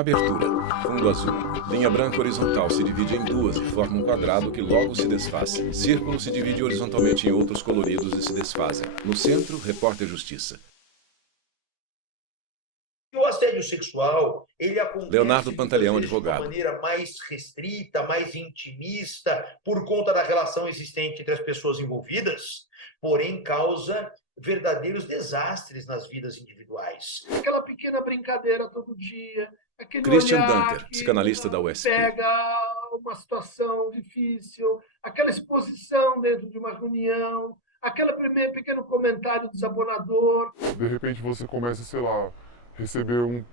Abertura. Fundo azul. Linha branca horizontal se divide em duas e forma um quadrado que logo se desfaz. Círculo se divide horizontalmente em outros coloridos e se desfazem. No centro, repórter Justiça. O assédio sexual, ele acontece Leonardo Pantaleão, muitas vezes de uma advogado. maneira mais restrita, mais intimista, por conta da relação existente entre as pessoas envolvidas, porém causa verdadeiros desastres nas vidas individuais. Aquela pequena brincadeira todo dia, aquele Christian olhar Dunker, que psicanalista da USP. pega uma situação difícil, aquela exposição dentro de uma reunião, aquele primeiro pequeno comentário desabonador. De repente você começa, sei lá, receber um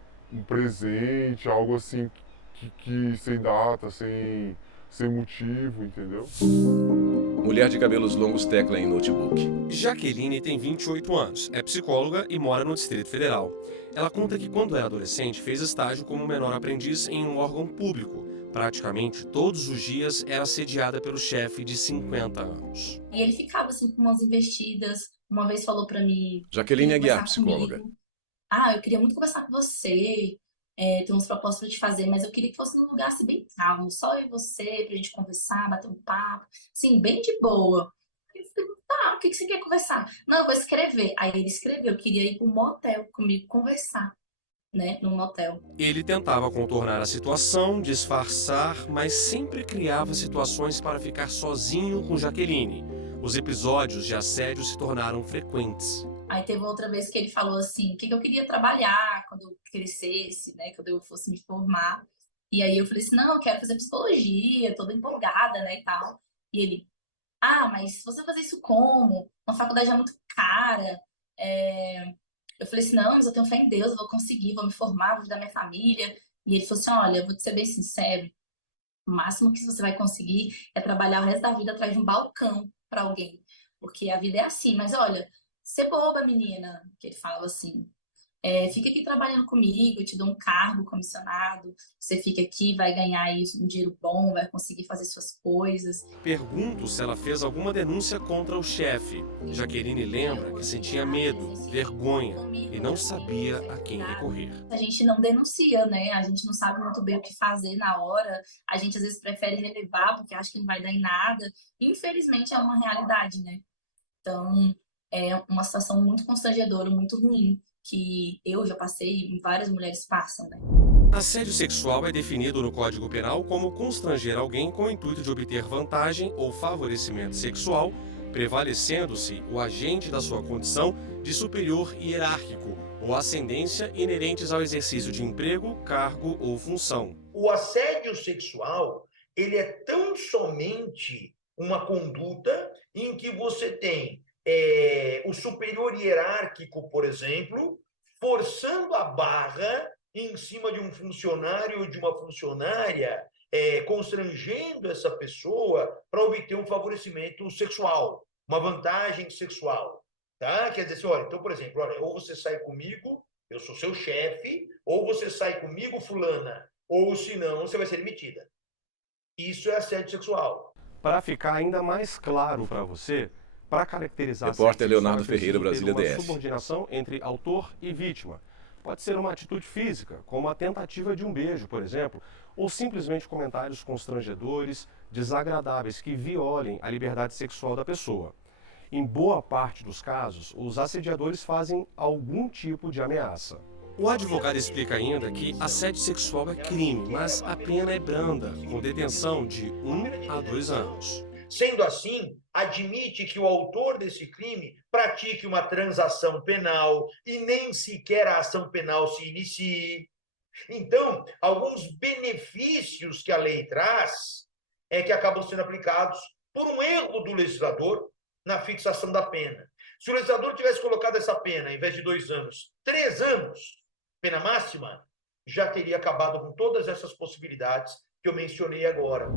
presente, algo assim que sem data, sem motivo, entendeu? Mulher de cabelos longos tecla em notebook. Jaqueline tem 28 anos, é psicóloga e mora no Distrito Federal. Ela conta que quando era adolescente fez estágio como menor aprendiz em um órgão público. Praticamente todos os dias era assediada pelo chefe de 50 anos. E ele ficava assim com umas investidas. Uma vez falou pra mim... Jaqueline queria Aguiar, conversar psicóloga. comigo. Eu queria muito conversar com você. Tem uns propósitos pra te fazer, mas eu queria que fosse num lugar assim, bem calmo. Só eu e você, pra gente conversar, bater um papo. Assim, bem de boa. Aí eu falei, tá, o que você quer conversar? Não, eu vou escrever. Aí ele escreveu, eu queria ir pro motel comigo conversar, né, no motel. Ele tentava contornar a situação, disfarçar, mas sempre criava situações para ficar sozinho com Jaqueline. Os episódios de assédio se tornaram frequentes. Aí teve outra vez que ele falou assim, o que eu queria trabalhar quando eu crescesse, né, quando eu fosse me formar. E aí eu falei assim, não, eu quero fazer psicologia, toda empolgada, né, e tal. E ele, mas você vai fazer isso como? Uma faculdade é muito cara. Eu falei assim, não, mas eu tenho fé em Deus, eu vou conseguir, vou me formar, vou ajudar minha família. E ele falou assim, olha, eu vou te ser bem sincero, o máximo que você vai conseguir é trabalhar o resto da vida atrás de um balcão para alguém. Porque a vida é assim, mas olha, ser boba, menina, que ele falava assim. Fica aqui trabalhando comigo, eu te dou um cargo comissionado, você fica aqui, vai ganhar aí um dinheiro bom, vai conseguir fazer suas coisas. Pergunto se ela fez alguma denúncia contra o chefe. Jaqueline lembra que sentia medo, vergonha e não sabia a quem recorrer. A gente não denuncia, né? A gente não sabe muito bem o que fazer na hora. A gente às vezes prefere relevar porque acha que não vai dar em nada. Infelizmente é uma realidade, né? Então é uma situação muito constrangedora, muito ruim, que eu já passei e várias mulheres passam, né? Assédio sexual é definido no Código Penal como constranger alguém com o intuito de obter vantagem ou favorecimento sexual, prevalecendo-se o agente da sua condição de superior hierárquico ou ascendência inerentes ao exercício de emprego, cargo ou função. O assédio sexual, ele é tão somente uma conduta em que você tem o superior hierárquico, por exemplo, forçando a barra em cima de um funcionário ou de uma funcionária, constrangendo essa pessoa para obter um favorecimento sexual, uma vantagem sexual. Tá? Quer dizer assim, olha, então, por exemplo, olha, ou você sai comigo, eu sou seu chefe, ou você sai comigo, fulana, ou senão você vai ser demitida. Isso é assédio sexual. Para ficar ainda mais claro para você, para caracterizar Repórter assédio sexual, Leonardo é preciso Ferreira, ter Brasília, uma DF. subordinação entre autor e vítima. Pode ser uma atitude física, como a tentativa de um beijo, por exemplo, ou simplesmente comentários constrangedores, desagradáveis que violem a liberdade sexual da pessoa. Em boa parte dos casos, os assediadores fazem algum tipo de ameaça. O advogado explica ainda que assédio sexual é crime, mas a pena é branda, com detenção de 1 a 2 anos. Sendo assim, admite que o autor desse crime pratique uma transação penal e nem sequer a ação penal se inicie. Então, alguns benefícios que a lei traz que acabam sendo aplicados por um erro do legislador na fixação da pena. Se o legislador tivesse colocado essa pena, em vez de 2 anos, 3 anos, pena máxima, já teria acabado com todas essas possibilidades que eu mencionei agora.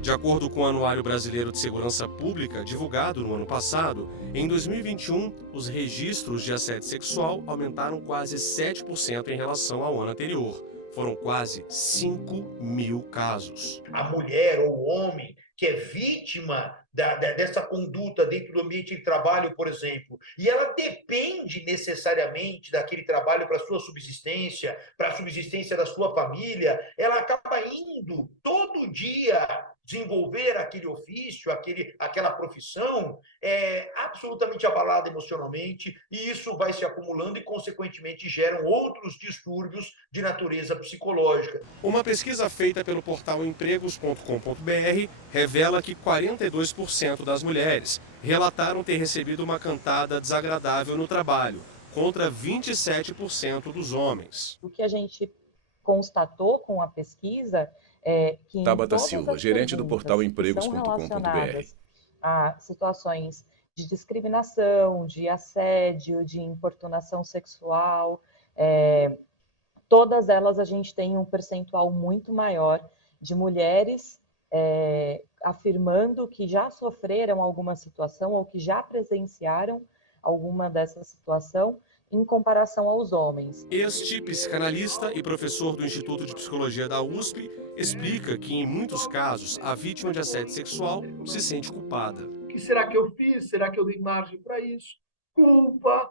De acordo com o Anuário Brasileiro de Segurança Pública, divulgado no ano passado, em 2021, os registros de assédio sexual aumentaram quase 7% em relação ao ano anterior. Foram quase 5.000 casos. A mulher ou o homem que é vítima dessa conduta dentro do ambiente de trabalho, por exemplo, e ela depende necessariamente daquele trabalho para a sua subsistência, para a subsistência da sua família, ela acaba indo todo dia desenvolver aquele ofício, aquela profissão, absolutamente abalada emocionalmente, e isso vai se acumulando e, consequentemente, geram outros distúrbios de natureza psicológica. Uma pesquisa feita pelo portal empregos.com.br revela que 42% das mulheres relataram ter recebido uma cantada desagradável no trabalho, contra 27% dos homens. O que a gente constatou com a pesquisa é que Tabata Silva, gerente do portal empregos.com.br. Relacionadas a situações de discriminação, de assédio, de importunação sexual, todas elas a gente tem um percentual muito maior de mulheres afirmando que já sofreram alguma situação ou que já presenciaram alguma dessa situação em comparação aos homens. Este psicanalista e professor do Instituto de Psicologia da USP explica que, em muitos casos, a vítima de assédio sexual se sente culpada. O que será que eu fiz? Será que eu dei margem para isso? Culpa.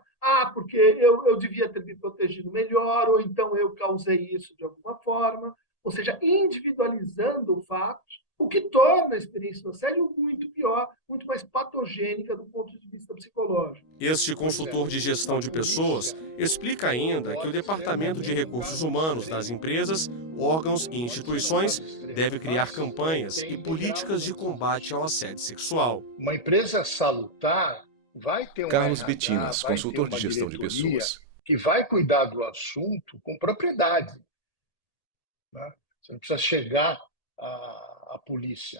Porque eu devia ter me protegido melhor, ou então eu causei isso de alguma forma. Ou seja, individualizando o fato, o que torna a experiência do assédio muito pior, muito mais patogênica do ponto de vista psicológico. Este consultor de gestão de pessoas explica ainda que o Departamento de Recursos Humanos das empresas, órgãos e instituições deve criar campanhas e políticas de combate ao assédio sexual. Uma empresa salutar vai ter Carlos Betinas, consultor de gestão de pessoas, que vai cuidar do assunto com propriedade. Né? Você não precisa chegar à polícia.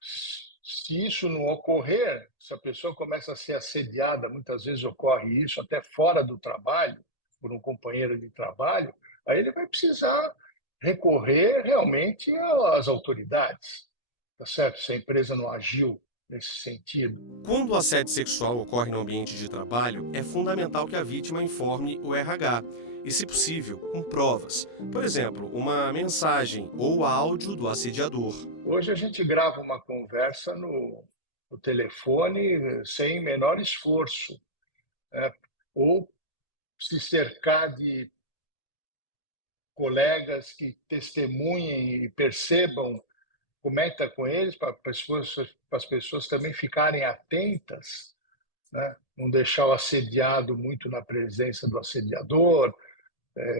Se isso não ocorrer, se a pessoa começa a ser assediada, muitas vezes ocorre isso até fora do trabalho, por um companheiro de trabalho, aí ele vai precisar recorrer realmente às autoridades, tá certo? Se a empresa não agiu nesse sentido. Quando o assédio sexual ocorre no ambiente de trabalho, é fundamental que a vítima informe o RH e, se possível, com provas. Por exemplo, uma mensagem ou áudio do assediador. Hoje a gente grava uma conversa no telefone sem menor esforço, né? Ou se cercar de colegas que testemunhem e percebam, comenta com eles para as pessoas também ficarem atentas, né? Não deixar o assediado muito na presença do assediador,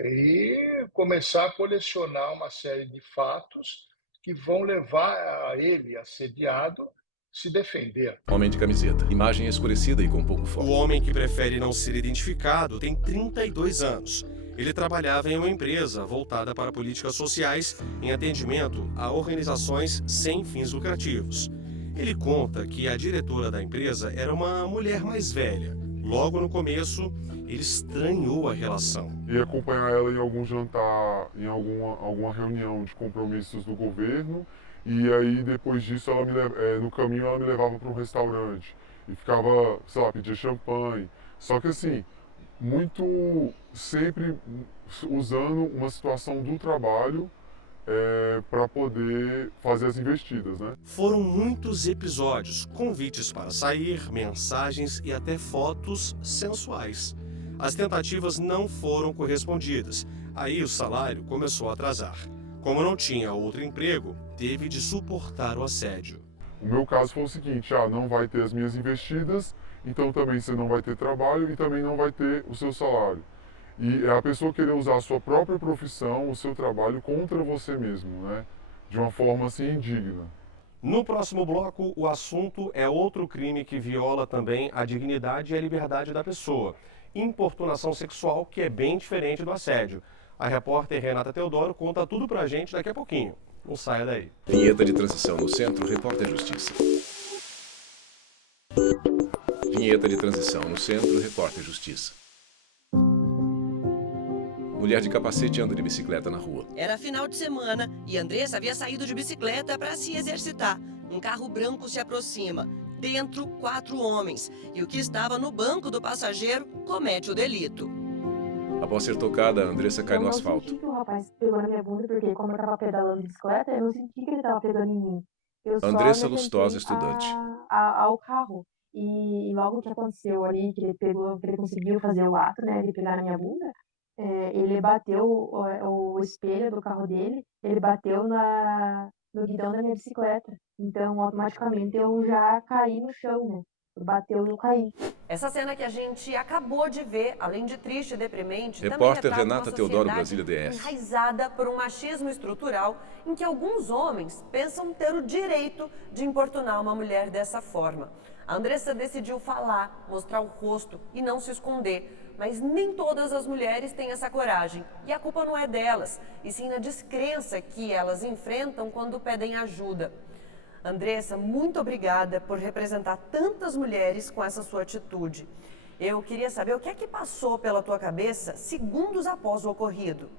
e começar a colecionar uma série de fatos que vão levar a ele, assediado, se defender. Homem de camiseta, imagem escurecida e com pouco foco. O homem que prefere não ser identificado tem 32 anos. Ele trabalhava em uma empresa voltada para políticas sociais em atendimento a organizações sem fins lucrativos. Ele conta que a diretora da empresa era uma mulher mais velha. Logo no começo, ele estranhou a relação. Ia acompanhar ela em algum jantar, em alguma reunião de compromissos do governo, e aí depois disso, no caminho, ela me levava para um restaurante e ficava, sei lá, pedia champanhe. Só que assim, muito sempre usando uma situação do trabalho para poder fazer as investidas, né? Foram muitos episódios, convites para sair, mensagens e até fotos sensuais. As tentativas não foram correspondidas. Aí o salário começou a atrasar. Como não tinha outro emprego, teve de suportar o assédio. O meu caso foi o seguinte: não vai ter as minhas investidas, então também você não vai ter trabalho e também não vai ter o seu salário. E é a pessoa querer usar a sua própria profissão, o seu trabalho contra você mesmo, né? De uma forma assim indigna. No próximo bloco, o assunto é outro crime que viola também a dignidade e a liberdade da pessoa. Importunação sexual, que é bem diferente do assédio. A repórter Renata Teodoro conta tudo pra gente daqui a pouquinho. Não saia daí. Vinheta de transição no Centro, Repórter Justiça. Vinheta de transição no Centro, Repórter Justiça. Mulher de capacete anda de bicicleta na rua. Era final de semana e Andressa havia saído de bicicleta para se exercitar. Um carro branco se aproxima. Dentro, 4 homens. E o que estava no banco do passageiro comete o delito. Após ser tocada, a Andressa cai no asfalto. Eu não senti que o rapaz pegou na minha bunda, porque como eu estava pedalando de bicicleta, eu não senti que ele estava pegando em mim. Eu só Andressa me Lustosa, atentei estudante. ao carro. E logo que aconteceu ali, que ele conseguiu fazer o ato, né, de pegar na minha bunda, ele bateu o espelho do carro dele, ele bateu no guidão da minha bicicleta. Então, automaticamente, eu já caí no chão, né? Bateu e eu caí. Essa cena que a gente acabou de ver, além de triste e deprimente, também Repórter retrata uma Renata Teodoro, sociedade Brasília DF. enraizada por um machismo estrutural em que alguns homens pensam ter o direito de importunar uma mulher dessa forma. A Andressa decidiu falar, mostrar o rosto e não se esconder. Mas nem todas as mulheres têm essa coragem. E a culpa não é delas, e sim na descrença que elas enfrentam quando pedem ajuda. Andressa, muito obrigada por representar tantas mulheres com essa sua atitude. Eu queria saber o que é que passou pela tua cabeça segundos após o ocorrido.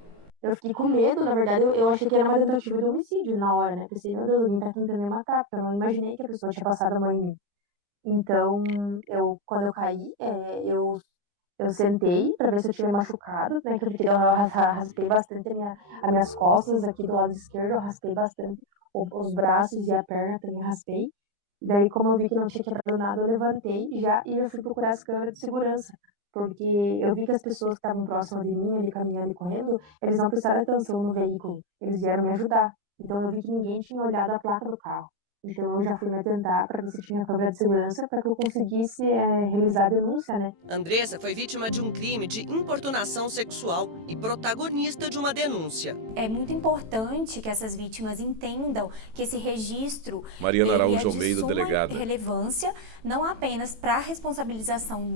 Eu fiquei com medo, na verdade, eu achei que era uma tentativa de homicídio na hora, né? Pensei, meu Deus, alguém tá tentando me matar, porque eu não imaginei que a pessoa tinha passado a mão em mim. Então, quando eu caí, eu sentei para ver se eu tinha machucado, né? Porque eu raspei bastante as minhas costas aqui do lado esquerdo, eu raspei bastante. Os braços e a perna também raspei. Daí, como eu vi que não tinha quebrado nada, eu levantei e eu fui procurar as câmeras de segurança. Porque eu vi que as pessoas que estavam próximas de mim, ali caminhando e correndo, eles não prestaram atenção no veículo. Eles vieram me ajudar. Então, eu vi que ninguém tinha olhado a placa do carro. Então, eu já fui me atentar para ver se tinha câmera de segurança para que eu conseguisse realizar a denúncia, né? Andressa foi vítima de um crime de importunação sexual e protagonista de uma denúncia. É muito importante que essas vítimas entendam que esse registro Mariana Araújo é de Almeida, suma delegada. relevância, não apenas para a responsabilização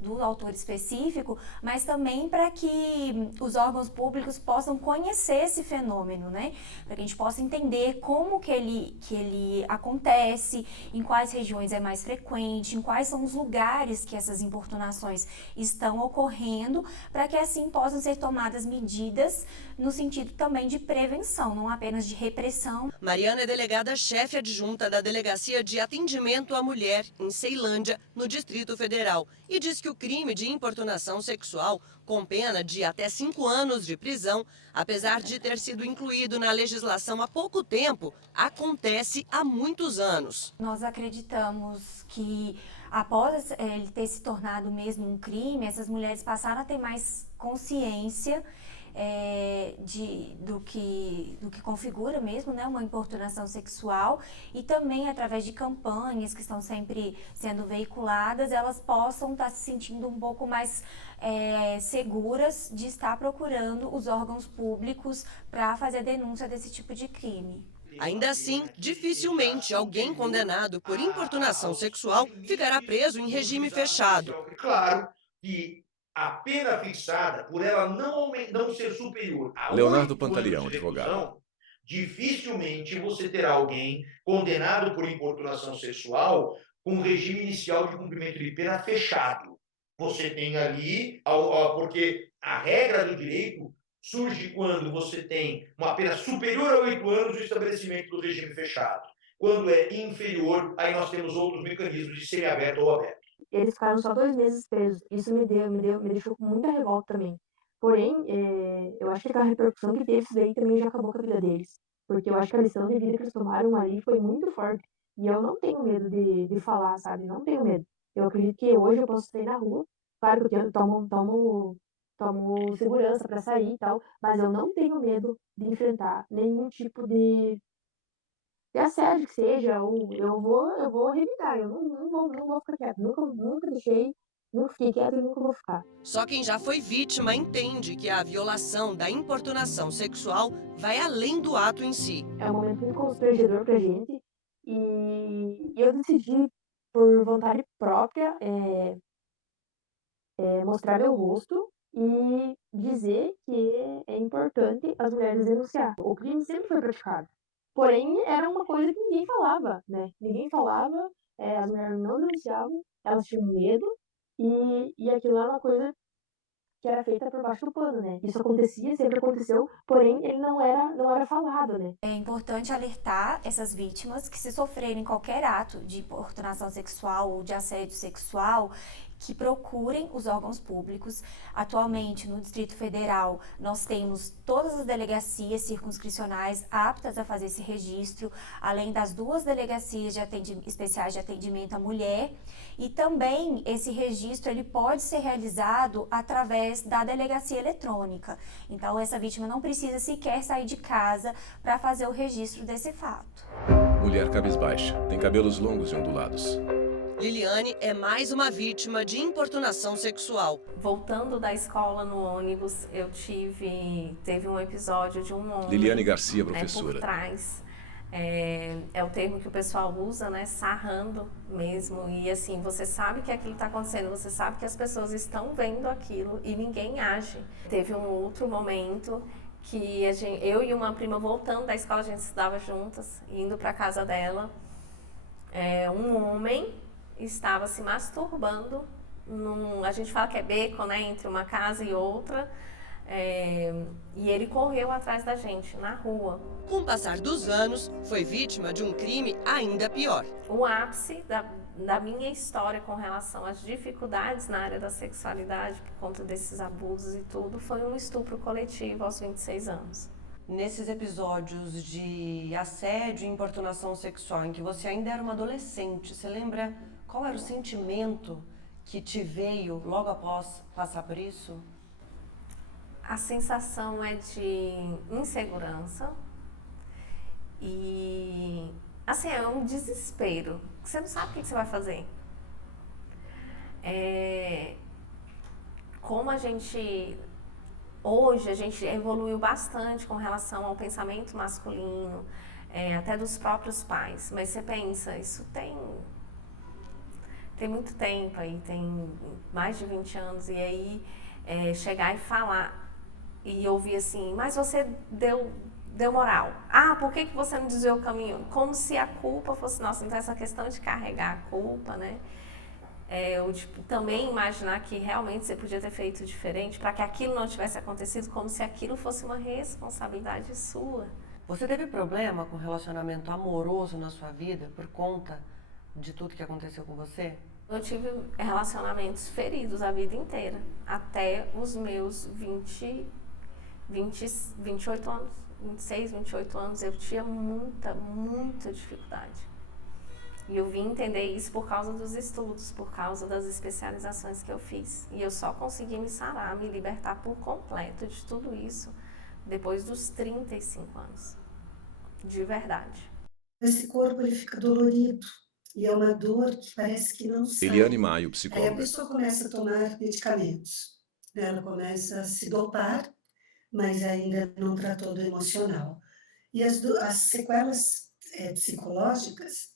do autor específico, mas também para que os órgãos públicos possam conhecer esse fenômeno, né? Para que a gente possa entender como que ele acontece, em quais regiões é mais frequente, em quais são os lugares que essas importunações estão ocorrendo, para que assim possam ser tomadas medidas no sentido também de prevenção, não apenas de repressão. Mariana é delegada-chefe adjunta da Delegacia de Atendimento à Mulher, em Ceilândia, no Distrito Federal, e diz que o crime de importunação sexual, com pena de até 5 anos de prisão, apesar de ter sido incluído na legislação há pouco tempo, acontece há muitos anos. Nós acreditamos que após ele ter se tornado mesmo um crime, essas mulheres passaram a ter mais consciência do que configura mesmo, né, uma importunação sexual, e também através de campanhas que estão sempre sendo veiculadas, elas possam estar se sentindo um pouco mais seguras de estar procurando os órgãos públicos para fazer a denúncia desse tipo de crime. Ainda assim, dificilmente alguém condenado por importunação sexual ficará preso em regime fechado. Claro que a pena fixada, por ela não ser superior a Leonardo 8 anos Pantaleão, de advogado. reclusão, dificilmente você terá alguém condenado por importunação sexual com regime inicial de cumprimento de pena fechado. Você tem ali, porque a regra do direito surge quando você tem uma pena superior a 8 anos do estabelecimento do regime fechado. Quando é inferior, aí nós temos outros mecanismos de semiaberto ou aberto. Eles ficaram só 2 meses presos. Isso me deixou com muita revolta também. Porém, eu acho que a repercussão que teve isso daí também já acabou com a vida deles. Porque eu acho que a lição de vida que eles tomaram ali foi muito forte. E eu não tenho medo de falar, sabe? Não tenho medo. Eu acredito que hoje eu posso sair na rua. Claro que eu tomo segurança para sair e tal, mas eu não tenho medo de enfrentar nenhum tipo de assédio que seja, ou eu vou revidar, eu não vou ficar quieta, nunca fiquei quieta e nunca vou ficar. Só quem já foi vítima entende que a violação da importunação sexual vai além do ato em si. É um momento muito constrangedor pra gente, e eu decidi, por vontade própria, mostrar meu rosto e dizer que é importante as mulheres denunciar. O crime sempre foi praticado. Porém, era uma coisa que ninguém falava, né? Ninguém falava, as mulheres não denunciavam, elas tinham medo, e aquilo era uma coisa que era feita por baixo do pano, né? Isso acontecia, sempre aconteceu, porém ele não era falado, né? É importante alertar essas vítimas que, se sofrerem qualquer ato de importunação sexual ou de assédio sexual, que procurem os órgãos públicos. Atualmente, no Distrito Federal, nós temos todas as delegacias circunscricionais aptas a fazer esse registro, além das 2 delegacias especiais de atendimento à mulher, e também esse registro ele pode ser realizado através da delegacia eletrônica. Então, essa vítima não precisa sequer sair de casa para fazer o registro desse fato. Mulher cabisbaixa, tem cabelos longos e ondulados. Liliane é mais uma vítima de importunação sexual. Voltando da escola no ônibus, teve um episódio de um homem... Liliane Garcia, professora. Por trás. É o termo que o pessoal usa, né? Sarrando mesmo. E assim, você sabe que aquilo está acontecendo, você sabe que as pessoas estão vendo aquilo e ninguém age. Teve um outro momento que eu e uma prima voltando da escola, a gente estudava juntas, indo para a casa dela. Um homem estava se masturbando, a gente fala que é beco, né, entre uma casa e outra, e ele correu atrás da gente, na rua. Com o passar dos anos, foi vítima de um crime ainda pior. O ápice da minha história com relação às dificuldades na área da sexualidade, por conta desses abusos e tudo, foi um estupro coletivo aos 26 anos. Nesses episódios de assédio e importunação sexual, em que você ainda era uma adolescente, você lembra qual era o sentimento que te veio logo após passar por isso? A sensação é de insegurança e, assim, é um desespero. Você não sabe o que você vai fazer. Como hoje a gente evoluiu bastante com relação ao pensamento masculino, até dos próprios pais. Mas você pensa, isso tem muito tempo aí, tem mais de 20 anos, e aí chegar e falar e ouvir assim, mas você deu moral. Por que você não desviou o caminho? Como se a culpa fosse nossa. Então essa questão de carregar a culpa, né? Também imaginar que realmente você podia ter feito diferente para que aquilo não tivesse acontecido, como se aquilo fosse uma responsabilidade sua. Você teve problema com relacionamento amoroso na sua vida por conta de tudo que aconteceu com você? Eu tive relacionamentos feridos a vida inteira, até os meus 28 anos, 26, 28 anos, eu tinha muita dificuldade. E eu vim entender isso por causa dos estudos, por causa das especializações que eu fiz. E eu só consegui me sarar, me libertar por completo de tudo isso depois dos 35 anos, de verdade. Esse corpo ele fica dolorido. E é uma dor que parece que não sai. Eliane Maio, Aí psicóloga. a pessoa começa a tomar medicamentos, né? Ela começa a se dopar, mas ainda não tratou do emocional. E as sequelas psicológicas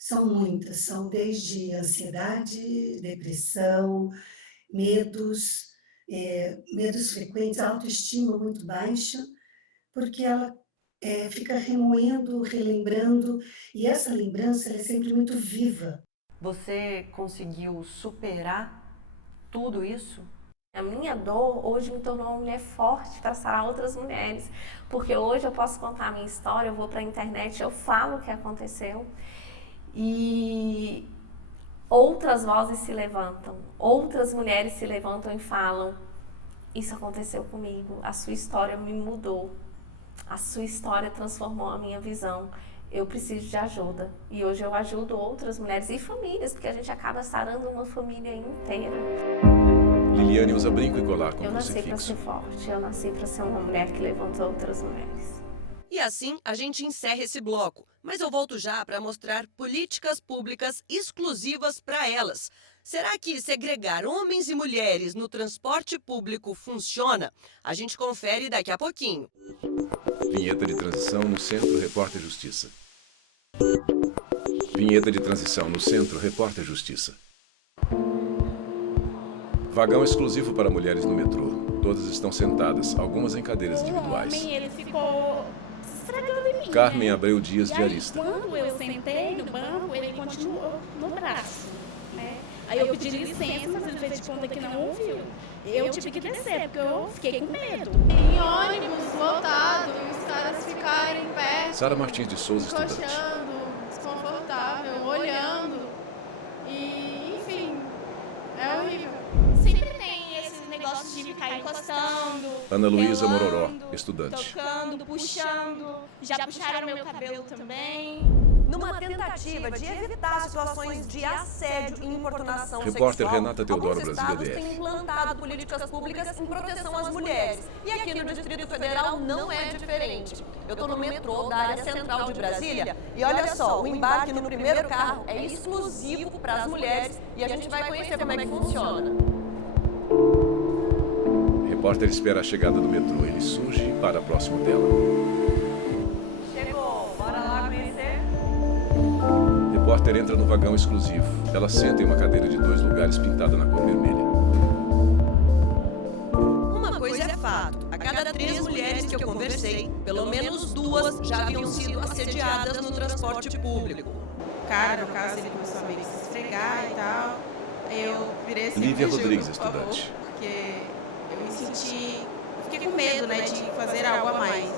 são muitas, são desde ansiedade, depressão, medos frequentes, autoestima muito baixa, porque ela fica remoendo, relembrando, e essa lembrança ela é sempre muito viva. Você conseguiu superar tudo isso? A minha dor hoje me tornou uma mulher forte para sarar outras mulheres, porque hoje eu posso contar a minha história, eu vou para a internet, eu falo o que aconteceu e outras vozes se levantam, outras mulheres se levantam e falam: isso aconteceu comigo, a sua história me mudou. A sua história transformou a minha visão. Eu preciso de ajuda. E hoje eu ajudo outras mulheres e famílias, porque a gente acaba sarando uma família inteira. Liliane usa brinco e colar com Eu nasci para crucifixo. ser forte, eu nasci para ser uma mulher que levanta outras mulheres. E assim a gente encerra esse bloco. Mas eu volto já para mostrar políticas públicas exclusivas para elas. Será que segregar homens e mulheres no transporte público funciona? A gente confere daqui a pouquinho. Vinheta de transição no Centro, Repórter Justiça. Vinheta de transição no Centro, Repórter Justiça. Vagão exclusivo para mulheres no metrô. Todas estão sentadas, algumas em cadeiras individuais. O homem, ele ficou se esfregando em mim, Carmen né? Abreu Dias, E aí, diarista. quando eu sentei no banco, ele continuou no braço, né? Aí eu pedi licença, mas ele fez de conta que não ouviu. Eu tive que descer, porque eu fiquei com medo. Em ônibus lotado, e os caras ficarem perto, Sara Martins de Souza, estudante. coxando, desconfortável, olhando. E, enfim, Ana Luísa Mororó, estudante. Tocando, puxando, já puxaram meu cabelo também. Numa tentativa de evitar situações de assédio e importunação Repórter sexual, Renata Teodoro, alguns Brasília estados DF. têm implantado políticas públicas em proteção às mulheres. E aqui no Distrito Federal não é diferente. Eu estou no metrô da área central de Brasília e olha só, o embarque no primeiro carro é exclusivo para as mulheres e a gente vai conhecer como é que funciona. O repórter espera a chegada do metrô. Ele surge e para próximo dela. Chegou, bora lá conhecer? O repórter entra no vagão exclusivo. Ela senta em uma cadeira de 2 lugares pintada na cor vermelha. Uma coisa é fato, a cada 3 mulheres que eu conversei, pelo menos 2 já haviam sido assediadas no transporte público. O cara, no caso, ele começou a meio que se esfregar e tal. Eu virei assim, Lívia me ajuda, Rodrigues, por favor, estudante. porque eu me senti... Fiquei com medo, né, de fazer algo a mais.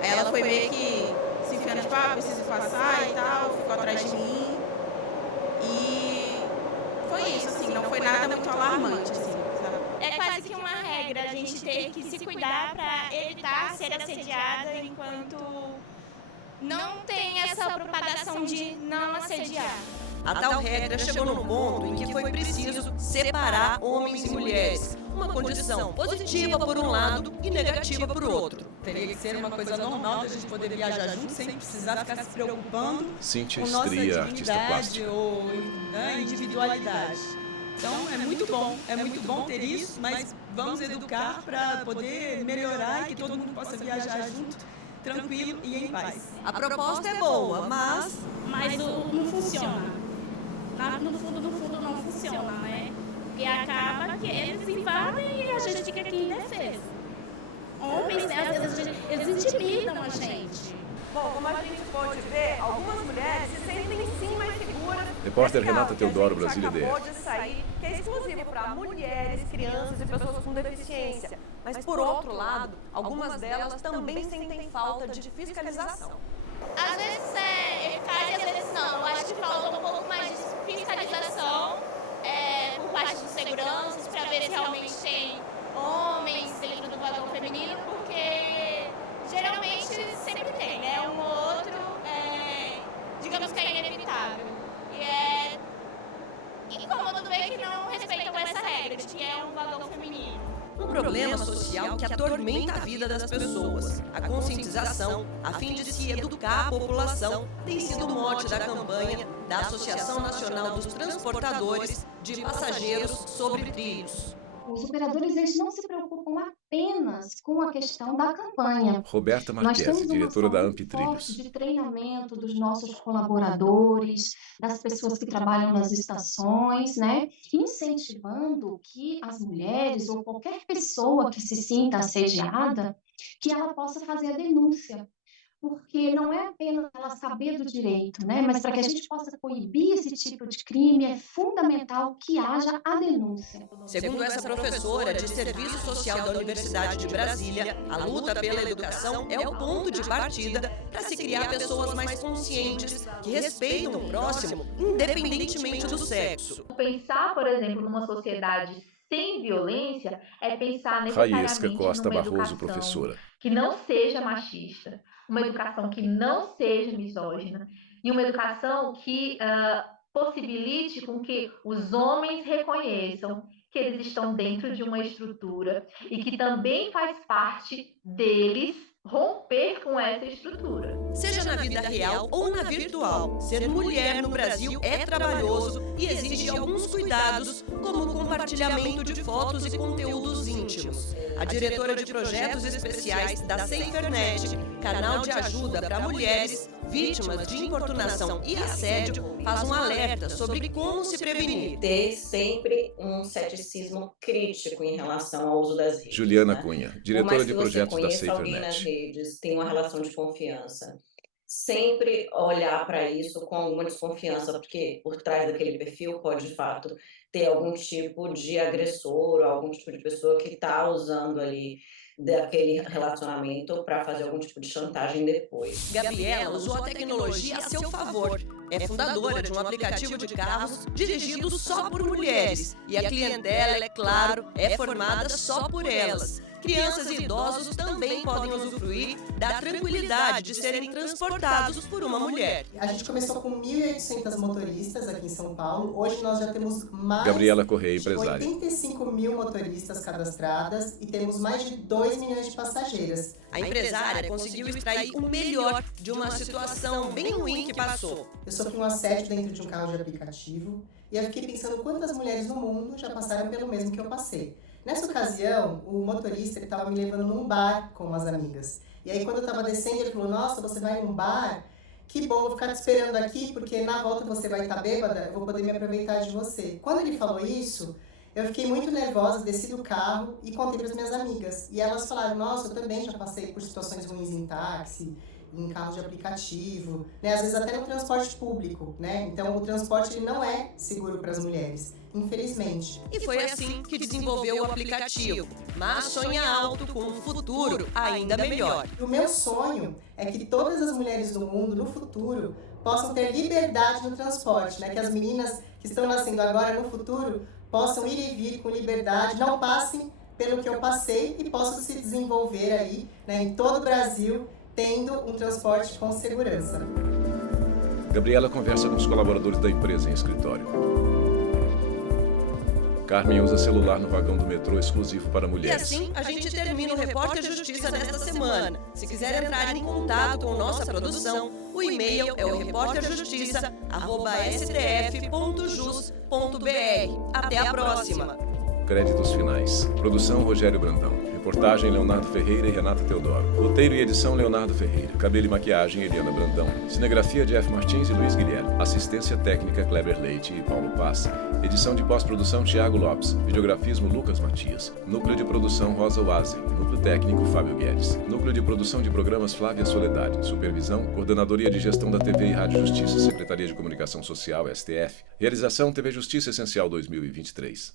Aí ela foi meio que se enfiando, tipo, preciso passar e tal, ficou atrás de mim. E foi isso, assim, não foi nada muito alarmante, assim, sabe? É quase que uma regra a gente ter que se cuidar para evitar ser assediada enquanto não tem essa propagação de não assediar. A tal regra chegou num ponto em que foi preciso separar homens e mulheres. Uma condição positiva por um lado e negativa por outro. Teria que ser uma coisa normal da gente poder viajar junto sem precisar ficar se preocupando Cíntia com nossa Estria, artista dignidade plástica. ou individualidade. Então é muito bom ter isso, mas vamos educar para poder melhorar e que todo mundo possa viajar junto, tranquilo e em paz. A proposta é boa, mas não funciona. No fundo não funciona, né? Porque acaba que eles invadem e a gente fica aqui em defesa. Homens, né, às vezes eles intimidam a gente. Bom, como a gente pode ver, algumas mulheres se sentem sim mais seguras. Repórter Renata Teodoro, Brasília acabou DF. de sair, que é exclusivo para mulheres, crianças e pessoas com deficiência. Mas, por outro lado, algumas delas também sentem falta de fiscalização. Às vezes é eficaz e às vezes não. Eu acho que falta um pouco mais de fiscalização por parte dos seguranças para ver se realmente tem homens dentro do vagão feminino, porque geralmente sempre tem, né? Um ou outro, digamos que é inevitável. E é incômodo ver que não respeitam essa regra de que é um vagão feminino. Um problema social que atormenta a vida das pessoas. A conscientização, a fim de se educar a população, tem sido o mote da campanha da Associação Nacional dos Transportadores de Passageiros sobre Trilhos. Os operadores eles não se preocupam apenas com a questão da campanha. Roberta Nós Marquesi, temos uma diretora da ação AMP muito forte Trilhos. de treinamento dos nossos colaboradores, das pessoas que trabalham nas estações, né? Incentivando que as mulheres ou qualquer pessoa que se sinta assediada, que ela possa fazer a denúncia. Porque não é apenas ela saber do direito, né? Mas para que a gente possa coibir esse tipo de crime, é fundamental que haja a denúncia. Segundo essa professora de Serviço Social da Universidade de Brasília, a luta pela educação é o ponto de partida para se criar pessoas mais conscientes, que respeitam o próximo, independentemente do sexo. Pensar, por exemplo, numa sociedade sem violência é pensar Raísca necessariamente Costa numa Barroso, educação professora. que não seja machista, uma educação que não seja misógina e uma educação que possibilite com que os homens reconheçam que eles estão dentro de uma estrutura e que também faz parte deles romper com essa estrutura. Seja na vida real ou na virtual, ser mulher no Brasil é trabalhoso e exige alguns cuidados, como o compartilhamento de fotos e conteúdos íntimos. A diretora de projetos especiais da SaferNet, canal de ajuda para mulheres vítimas de importunação e assédio, faz um alerta sobre como se prevenir. Ter sempre um ceticismo crítico em relação ao uso das redes. Juliana né? Cunha, diretora de projetos da alguém nas SaferNet. redes, tem uma relação de confiança. Sempre olhar para isso com alguma desconfiança, porque por trás daquele perfil pode, de fato, ter algum tipo de agressor ou algum tipo de pessoa que está usando ali daquele relacionamento para fazer algum tipo de chantagem depois. Gabriela usou a tecnologia a seu favor. É fundadora de um aplicativo de carros dirigido só por mulheres. E a clientela, é claro, é formada só por elas. crianças e idosos também podem usufruir da tranquilidade de serem transportados por uma mulher. A gente começou com 1.800 motoristas aqui em São Paulo. Hoje nós já temos mais Gabriela Correia, de empresária. 85 mil motoristas cadastradas e temos mais de 2 milhões de passageiras. A empresária conseguiu extrair o melhor de uma situação bem ruim que passou. Eu sofri um assédio dentro de um carro de aplicativo e eu fiquei pensando quantas mulheres no mundo já passaram pelo mesmo que eu passei. Nessa ocasião, o motorista estava me levando num bar com umas amigas. E aí, quando eu estava descendo, ele falou, nossa, você vai num bar? Que bom, vou ficar te esperando aqui, porque na volta você vai estar bêbada, eu vou poder me aproveitar de você. Quando ele falou isso, eu fiquei muito nervosa, desci do carro e contei para as minhas amigas. E elas falaram, nossa, eu também já passei por situações ruins em táxi, em carro de aplicativo, né? Às vezes até no transporte público, né? Então, o transporte ele não é seguro para as mulheres, infelizmente. E foi assim que desenvolveu o aplicativo, mas sonha alto com um futuro ainda melhor. O meu sonho é que todas as mulheres do mundo, no futuro, possam ter liberdade no transporte, né? Que as meninas que estão nascendo agora, no futuro, possam ir e vir com liberdade, não passem pelo que eu passei e possam se desenvolver aí, né, em todo o Brasil, tendo um transporte com segurança. Gabriela conversa com os colaboradores da empresa em escritório. Carmen usa celular no vagão do metrô exclusivo para E mulheres. assim a gente termina o Repórter Justiça desta semana. Se quiser entrar em contato com nossa produção, o e-mail é o reporterjustiça@stf.jus.br. Até a próxima! Créditos finais. Produção Rogério Brandão. Reportagem Leonardo Ferreira e Renata Teodoro. Roteiro e edição Leonardo Ferreira. Cabelo e maquiagem Eliana Brandão. Cinegrafia Jeff Martins e Luiz Guilherme. Assistência técnica Kleber Leite e Paulo Passa. Edição de pós-produção Thiago Lopes. Videografismo Lucas Matias. Núcleo de produção Rosa Oase. Núcleo técnico Fábio Guedes. Núcleo de produção de programas Flávia Soledade. Supervisão Coordenadoria de Gestão da TV e Rádio Justiça. Secretaria de Comunicação Social STF. Realização TV Justiça Essencial 2023.